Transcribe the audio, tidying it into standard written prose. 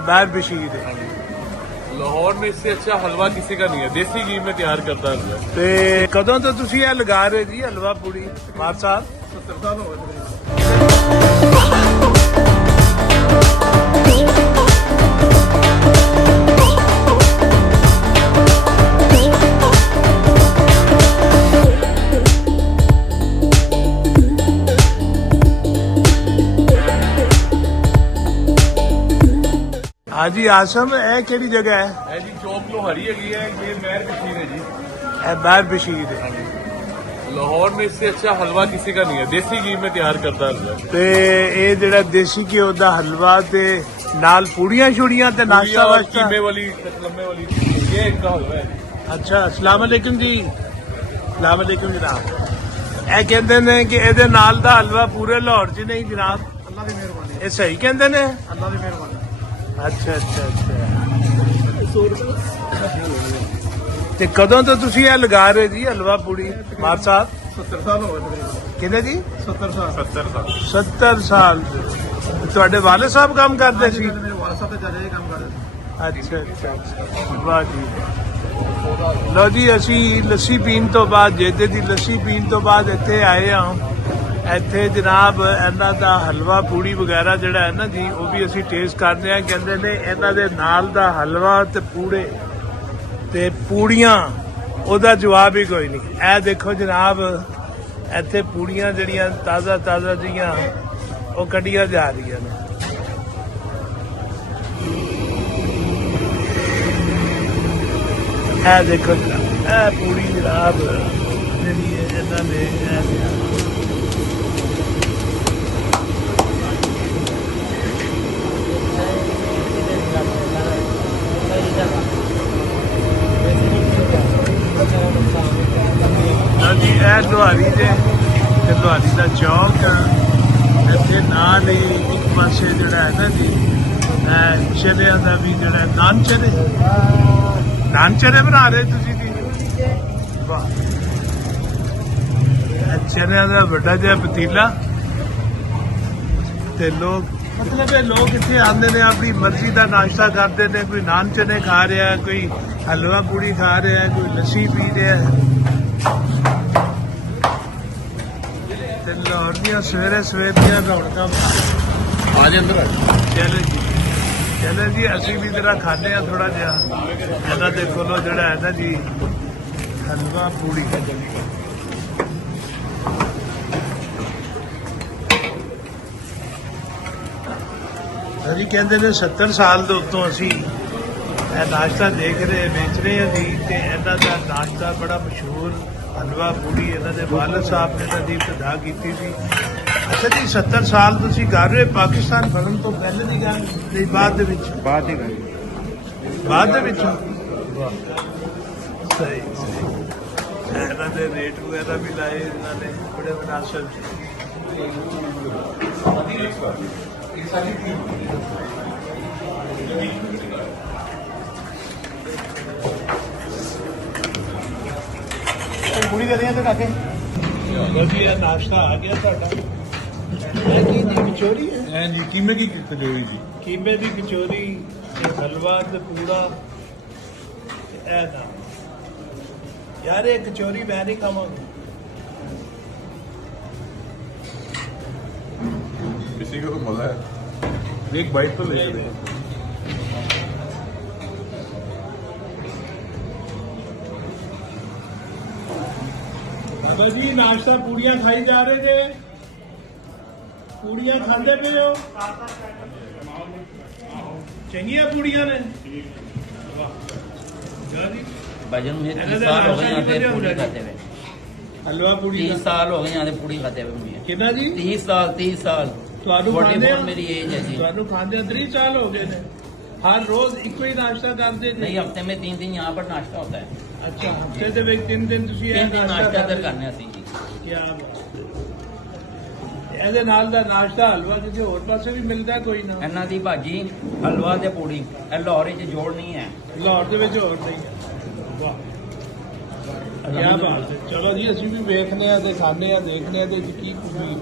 बाहर बशीर है। लाहौर में इससे अच्छा हलवा किसी का नहीं है। देसी घी में तैयार करता है। ते कदों तो तुसी ये लगा रहे जी हलवा पूड़ी? 5 साल 70 साल हो गए। हाँ जी आसम है केड़ी जगह है? है जी चौक लोहारी है ये महर बशीर है जी। बाहर बशीर है। लाहौर में इससे अच्छा हलवा किसी का नहीं है। देसी घी में तैयार करता है। ते ये जेड़ा देसी घ्यो दा हलवा ते नाल पूड़ियां छुड़ियां ते नाश्ता वास्ता कीमे वाली लम्बे वाली ये इनका हलवा है। अच्छा अस्सलाम वालेकुम जी। अस्सलाम वालेकुम जनाब। ਇਹ ਕਹਿੰਦੇ ਨੇ ਕਿ ਇਹਦੇ ਨਾਲ ਦਾ ਹਲਵਾ ਪੂਰੇ ਲਾਹੌਰ 'ਚ ਨਹੀਂ ਜਨਾਬ। अल्लाह की मेहरबानी। ਇਹ ਸਹੀ ਕਹਿੰਦੇ ਨੇ? अल्लाह की मेहरबानी। ਅੱਛਾ ਅੱਛਾ ਅੱਛਾ। ਤੇ ਕਦੋਂ ਤੋਂ ਤੁਸੀਂ ਇਹ ਲਗਾ ਰਹੇ ਜੀ ਹਲਵਾ ਪੂੜੀ? ਮਾਰ ਸਾਹਿਬ 70 साल हो गए। ਕਿੰਨੇ ਜੀ? 70 साल। 70 ਸਾਲ। ਤੁਹਾਡੇ ਵਾਲਿਦ ਸਾਹਿਬ ਕੰਮ ਕਰਦੇ ਸੀ? मेरे वाला साहब तो जाजा काम करते। ਅੱਛਾ ਅੱਛਾ ਅੱਛਾ ਵਾਹ ਜੀ। ਲੋ ਜੀ ਅਸੀਂ ਲੱਸੀ ਪੀਣ ਤੋਂ ਬਾਅਦ ਜੇਦੇ ਦੀ ਲੱਸੀ ਪੀਣ ਤੋਂ ਬਾਅਦ ਇੱਥੇ ਆਏ ਹਾਂ। ਇੱਥੇ ਜਨਾਬ ਇਹਨਾਂ ਦਾ ਹਲਵਾ ਪੂੜੀ ਵਗੈਰਾ ਜਿਹੜਾ ਹੈ ਨਾ ਜੀ ਉਹ ਵੀ ਅਸੀਂ ਟੇਸਟ ਕਰਦੇ ਹਾਂ। ਕਹਿੰਦੇ ਨੇ ਇਹਨਾਂ ਦੇ ਨਾਲ ਦਾ ਹਲਵਾ ਤੇ ਪੂੜੇ ਤੇ ਪੂੜੀਆਂ ਉਹਦਾ ਜਵਾਬ ਹੀ ਕੋਈ ਨਹੀਂ। ਇਹ ਦੇਖੋ ਜਨਾਬ ਇੱਥੇ ਪੂੜੀਆਂ ਜਿਹੜੀਆਂ ਤਾਜ਼ਾ ਤਾਜ਼ਾ ਜੀਆਂ ਉਹ ਕੱਢੀਆਂ ਜਾ ਰਹੀਆਂ ਨੇ। ਇਹ ਦੇਖੋ ਜਨਾਬ ਇਹ ਪੂੜੀ ਜਨਾਬ ਜਿਹੜੀ ਇਹਨਾਂ ਨੇ ਜੀ ਇਹ ਲੋਹਾਰੀ ਦੇ ਤੇ ਲੋਹਾਰੀ ਦਾ ਚੌਕ ਇੱਥੇ ਨਾਲ ਹੀ ਇੱਕ ਪਾਸੇ ਜਿਹੜਾ ਹੈ ਨਾ ਜੀ ਚਨਿਆਂ ਦਾ ਵੀ ਜਿਹੜਾ ਨਾਨ ਚਨੇ ਬਣਾ ਰਹੇ ਤੁਸੀਂ ਜੀ? ਵਾਹ। ਚਨਿਆਂ ਦਾ ਵੱਡਾ ਜਿਹਾ ਪਤੀਲਾ ਤੇ ਲੋਕ ਮਤਲਬ ਇਹ ਲੋਕ ਇੱਥੇ ਆਉਂਦੇ ਨੇ ਆਪਣੀ ਮਰਜ਼ੀ ਦਾ ਨਾਸ਼ਤਾ ਕਰਦੇ ਨੇ। ਕੋਈ ਨਾਨ ਚਨੇ ਖਾ ਰਿਹਾ, ਕੋਈ ਹਲਵਾ ਪੂੜੀ ਖਾ ਰਿਹਾ, ਕੋਈ ਲੱਸੀ ਪੀ ਰਿਹਾ। ਤੇ ਲਾਹੌਰ ਦੀਆਂ ਸਵੇਰੇ ਸਵੇਰ ਦੀਆਂ ਰੌਣਕਾਂ आज अंदर ਚਲੋ ਜੀ ਅਸੀਂ ਵੀ ਜਰਾ ਖਾਂਦੇ ਆ ਥੋੜਾ ਜਿਹਾ ਇਹਨਾਂ ਦੇ ਕੋਲੋਂ ਜਿਹੜਾ ਹੈ ਨਾ ਜੀ ਹਲਵਾ ਪੂੜੀ। ਅਜੀ ਕਹਿੰਦੇ ਨੇ 70 ਸਾਲ ਦੇ ਉੱਤੋਂ ਅਸੀਂ ਇਹ ਨਾਸ਼ਤਾ ਦੇਖ ਰਹੇ ਵੇਚ ਰਹੇ ਹਾਂ ਜੀ ਤੇ ਇਹਨਾਂ ਦਾ ਨਾਸ਼ਤਾ ਬੜਾ ਮਸ਼ਹੂਰ ਹਲਵਾ ਪੂੜੀ ਇਹਨਾਂ ਦੇ ਵਾਲਿਦ ਸਾਹਿਬ ਨੇ ਇਹਨਾਂ ਦੀ ਇਬਤਦਾ ਕੀਤੀ ਸੀ। ਅੱਛਾ ਜੀ 70 ਸਾਲ ਤੁਸੀਂ ਕਰ ਰਹੇ ਪਾਕਿਸਤਾਨ ਬਣਨ ਤੋਂ ਪਹਿਲੇ ਦੀ ਗੱਲ ਨਹੀਂ ਬਾਅਦ ਦੇ ਵਿੱਚ? ਬਾਅਦ ਦੇ ਵਿੱਚ। ਵਾਹ ਸਹੀ ਸਹੀ। ਇਹਨਾਂ ਦੇ ਰੇਟ ਵਗੈਰਾ ਵੀ ਲਾਏ ਇਹਨਾਂ ਨੇ ਬੜੇ ਮੁਨਾਸਬ। ਪੂਰੀ ਦੇ ਰਹੇ ਤੇ ਕਾਕੇ ਵਧੀਆ ਨਾਸ਼ਤਾ ਆ ਗਿਆ ਤੁਹਾਡਾ। ਇਹ ਦੀ ਕਚੋਰੀ ਹੈ जी कीमे की कचौरी जी। ਕੀਮੇ ਦੀ ਕਚੋਰੀ ਤੇ ਹਲਵਾ ਤੇ ਪੂੜਾ ਇਹ ਨਾ ਯਾਰ ਇਹ ਕਚੋਰੀ ਮੈਂ ਨਹੀਂ ਖਾਵਾਂਗਾ। इसी का तो मजा है। एक बाइट तो ले लेते हैं। ਬਾਬਾ ਜੀ ਨਾਸ਼ਤਾ ਪੂੜੀਆਂ ਖਾਈ ਜਾ ਰਹੇ ਨੇ? ਪੂੜੀਆਂ ਖਾਂਦੇ ਪਏ ਹੋ? ਚੰਗੀਆਂ ਪੂੜੀਆਂ ਨੇ? ਵਾਹ ਜੀ। भजन में 30 साल हो गए यहाँ पे पूड़ी खाते हुए। ਹਲਵਾ ਪੂੜੀ 30 साल हो गए यहाँ पे पूड़ी खाते हुए मुझे। ਕਿੰਨਾ ਜੀ? 30 साल। ਤੁਹਾਨੂੰ 44 ਖਾਂਦੇ मेरी एज है जी। ਤੁਹਾਨੂੰ ਖਾਂਦੇ 30 ਸਾਲ ਹੋ ਗਏ ਨੇ। ਹਰ ਰੋਜ਼ ਇੱਕੋ ਹੀ ਨਾਸ਼ਤਾ ਕਰਦੇ ਜੀ? नहीं हफ्ते में 3 दिन यहाँ पर नाश्ता होता है। ਅੱਛਾ ਹਫਤੇ ਦੇ ਵਿੱਚ 3 ਦਿਨ ਤੁਸੀਂ ਇਹ 3 दिन नाश्ता ਕਰਦੇ इधर करने ਅਸੀਂ जी। ਕੀ ਬਾਤ। ਇਹਦੇ ਨਾਲ ਦਾ ਨਾਸ਼ਤਾ ਹਲਵਾ ਕਿਸੇ ਹੋਰ ਪਾਸੇ ਵੀ ਮਿਲਦਾ ਕੋਈ ਨਾ? ਇਹਨਾਂ ਦੀ ਭਾਜੀ ਹਲਵਾ ਤੇ ਪੂੜੀ ਇਹ ਲਾਹੌਰ ਵਿੱਚ ਜੋੜ ਨਹੀਂ ਹੈ। ਲਾਹੌਰ ਦੇ ਵਿੱਚ ਹੋਰ ਨਹੀਂ ਹੈ। ਵਾਹ ਕੀ ਬਾਤ ਹੈ। ਚਲੋ ਜੀ ਅਸੀਂ ਵੀ ਵੇਖਦੇ ਆ ਤੇ ਖਾਂਦੇ ਆ ਦੇਖਦੇ ਆ ਤੇ ਕੀ ਖੂਬੀ